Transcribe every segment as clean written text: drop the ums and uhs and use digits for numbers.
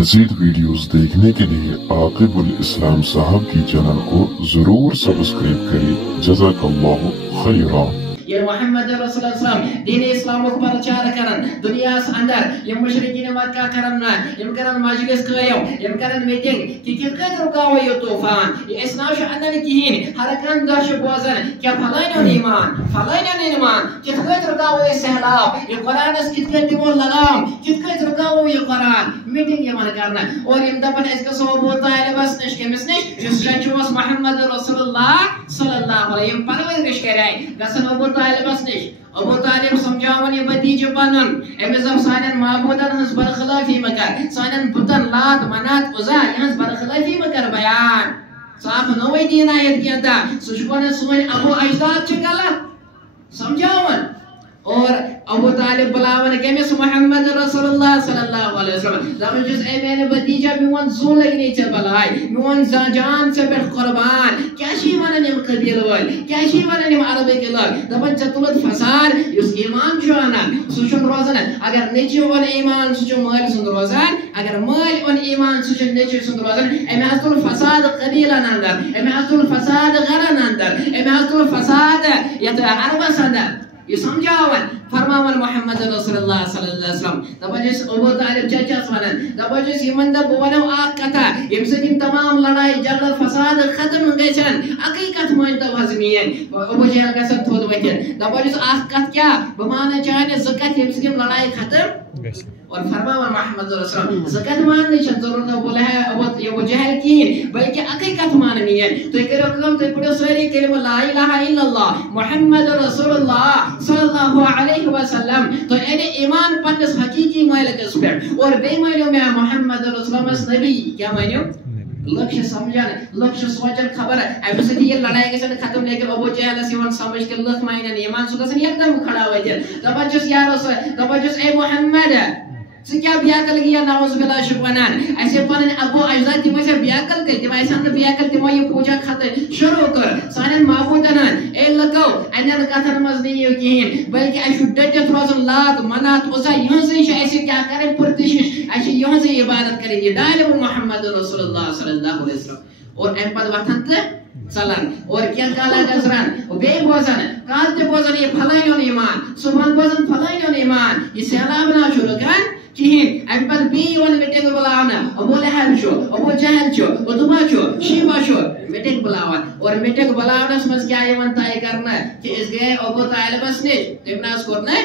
मजीद videos देखने के लिए आकिबुल इस्लाम साहब की चैनल को जरूर सब्सक्राइब करें। जज़ाकल्लाहु खैरान। ये मोहम्मद रसूलुल्लाह दीन इस्लाम को प्रचार करन दुनिया अंदर ये मुशरिकीन मक्का करन यम करन मजलिस कयम यम करन मीटिंग कि कित रुकाव ये तूफान ये इस्लाम श अनन किहिन हर कन दश बोजन क्या फलाइन ईमान कित रुकाव ये सहलाब ये कुरान कित दिमो लगाम कित रुकाव ये कुरान मीटिंग ये मन करना और यम दपन इसका सब होता है बस निश के मिसनिश जिस मोहम्मद रसूलुल्लाह सल्लल्लाहु अलैहि वसल्लम परवरिश कराय गसन अबू अबू तालिब समझावन ये भतीजे पनन एमिस अब सानन माबूदन हंस बरखलाफी मकर सानन बुतन लात मनात उजा हंस बरखलाफी मकर बयान साफ नोई दीन आयत किया सुशकोन सोन अबू अजदाद छ गलत समझावन और अबू तालिब बुलावन केमिस मोहम्मद रसूलुल्लाह सल्लल्लाहु अलैहि वसल्लम दम जिस ए मेरे भतीजा मिवन जो लगने छ बलाई मिवन जान से पे कुर्बान क्या शी वनन यम कबील वल क्या शी वनन यम अरबी के लोग दबन चतुलत फसाद युस ईमान जोना सुचन रोजन अगर नेचो वन ईमान सुचो माल सुन रोजन अगर माल वन ईमान सुचो नेचो सुन रोजन एमे असुल फसाद कबीला नंदर एमे असुल फसाद गरा नंदर एमे असुल फसाद यत अरबा संदर ये समझावन फरमावन मोहम्मद रसूलुल्लाह सल्लल्लाहु अलैहि वसल्लम दबजिस अबू तालिब चचस वनन दबजिस यमन द बोनो आक कथा यमसकिन तमाम लड़ाई झगड़ा फसाद खत्म गयसन हकीकत मन त वजमियन अबू जहल का सब थोद वजन दबजिस आक कथ क्या बमाने चाहे ज़कत यमसकिन लड़ाई खत्म और फरमावन मोहम्मद रसूलुल्लाह ज़कत मानने छ जरूरत बोले है अबू जहल की बल्कि हकीकत माननियन तो करो कम तो पढ़ो सारी कलमा ला इलाहा इल्लल्लाह मोहम्मद रसूलुल्लाह सल्लल्लाहु अलैहि वसल्लम तो एने ईमान पन्नस हकीकी मालिकस पे और बेमानो में मोहम्मद रसूलुल्लाह नबी क्या मानो लक्ष्य समझाने लक्ष्य सोचन खबर अब से ये लड़ाई के खत्म लेकिन अबू जहल से वन समझ के लख मायने ईमान सुगसन एकदम खड़ा हो जाए तबज्जुस या रसूल तबज्जुस ए मोहम्मद से क्या बियाकल किया नाउज बिल्लाह शुक्रान ऐसे पन अबू अजदाद तिम से बियाकल के तिम ऐसा बियाकल तिम ये पूजा खत शुरू कर सानन माबूदन ए लको अनन कथन मज नहीं हो किन बल्कि अशु डट रोजन लात मनात उजा यहां से ऐसे क्या करें प्रतिशिश ऐसे यहां से इबादत करें ये डाले मोहम्मद रसूलुल्लाह सल्लल्लाहु अलैहि वसल्लम और एम पद वतन चलन और क्या काला गजरन बे बोजन कालते बोजन ये फलाइन ईमान सुबह बोजन फलाइन ईमान ये सलाम ना शुरू कर किहिन एम पर बी वन मीटिंग बुलावना अबू लहब शो अबू जहल शो उतबा शो शीबा शो मीटिंग बुलावन और मीटिंग बुलावना समझ क्या ये मन तय करना कि इस गए अबू तालिब ने तिमनास करना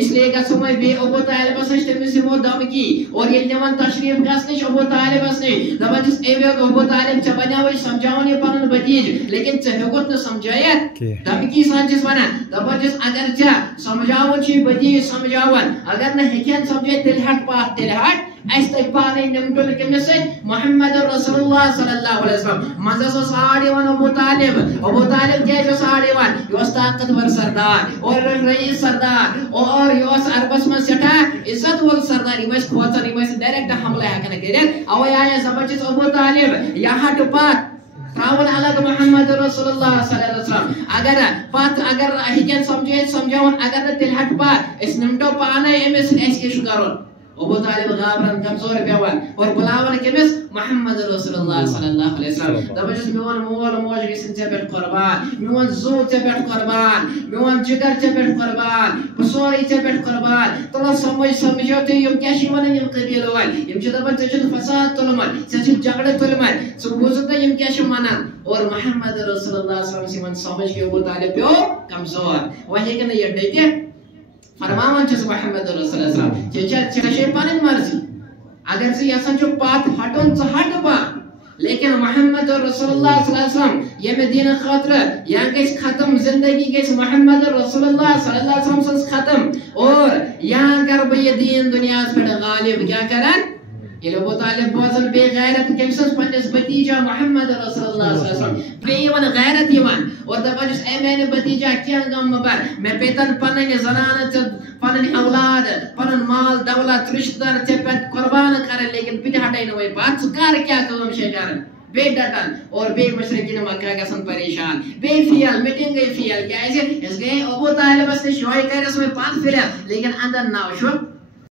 इसलिए का समय बे अबू तालिब से तमिस वो दम की और ये जवन तशरीफ गसने अबू तालिब ने दबजिस एवे अबू तालिब छ बनावे समझावने पन भतीज लेकिन छ हेकोत न समझाया दम की साजिस वना दबजिस अगर छ समझावन छी भतीज समझावन अगर न हेकन समझे तिलहट पात तिलहट ऐसे पाने निमटल के में से मोहम्मद रसूलुल्लाह सल्लल्लाहु अलैहि वसल्लम मजा साड़े वन अबू तालिब के जो साड़े वन योस ताकतवर सरदार और रईस सरदार और योस अरबस में सटा इज्जत वल सरदार इमस खोचन इमस डायरेक्ट हमला हकन करे अवय आया सबचिस अबू तालिब यहां तो पात त्रावन अलग मोहम्मद रसूलुल्लाह सल्लल्लाहु अलैहि वसल्लम अगर पात अगर हिकन समझावन अगर तिलहट पात इस निमटो पाने एमस ऐसे शुकरन अबू तालिब गाबरन कमजोर पेवन और बुलावन केमिस मोहम्मद रसूलुल्लाह सल्लल्लाहु अलैहि वसल्लम दबजिस मिवन मोल मोज गिसन से पेट कुर्बान मिवन जो से पेट कुर्बान मिवन जिगर से पेट कुर्बान बसोरी से पेट कुर्बान तो समझोते यम क्या शिवन यम कबील वाल यम छ दबन छ फसाद तुलमन छ झगड़े तुलमन सो बुझते यम क्या शिवमान और मोहम्मद रसूलुल्लाह सल्लल्लाहु अलैहि वसल्लम समझ के अबू तालिब पे कमजोर वही के न ये देते फरमावन छ मोहम्मद रसूलुल्लाह छ शैतान मर्जी अगर से यसन जो पात हटन छ हट बा लेकिन मोहम्मद रसूलुल्लाह सल्लल्लाहु अलैहि वसल्लम ये मदीना खातिर या के खत्म जिंदगी के मोहम्मद रसूलुल्लाह सल्लल्लाहु अलैहि वसल्लम खत्म और यहां कर बे दीन दुनिया पे गालिब क्या करन ये अबू तालिब बोझल बे गैरत केमसस पन्नस भतीजा मोहम्मद रसूलुल्लाह सल्लल्लाहु अलैहि वसल्लम बेवन गैरत यवन और दबजिस ए मैंने भतीजा क्या गम पर मैं पेतन पनन जनान पनन औलाद पनन माल दौलत रिश्तेदार ते पे कुर्बान करे लेकिन बिन हटाई न वही बात कर क्या कलम शे करन बे डटन और बे मुशरिकीन मक्का का सन परेशान बे फियल मीटिंग गई फियल क्या ऐसे इस गए अबू तालिब से शोई करे उसमें पांच फिर लेकिन अंदर ना शो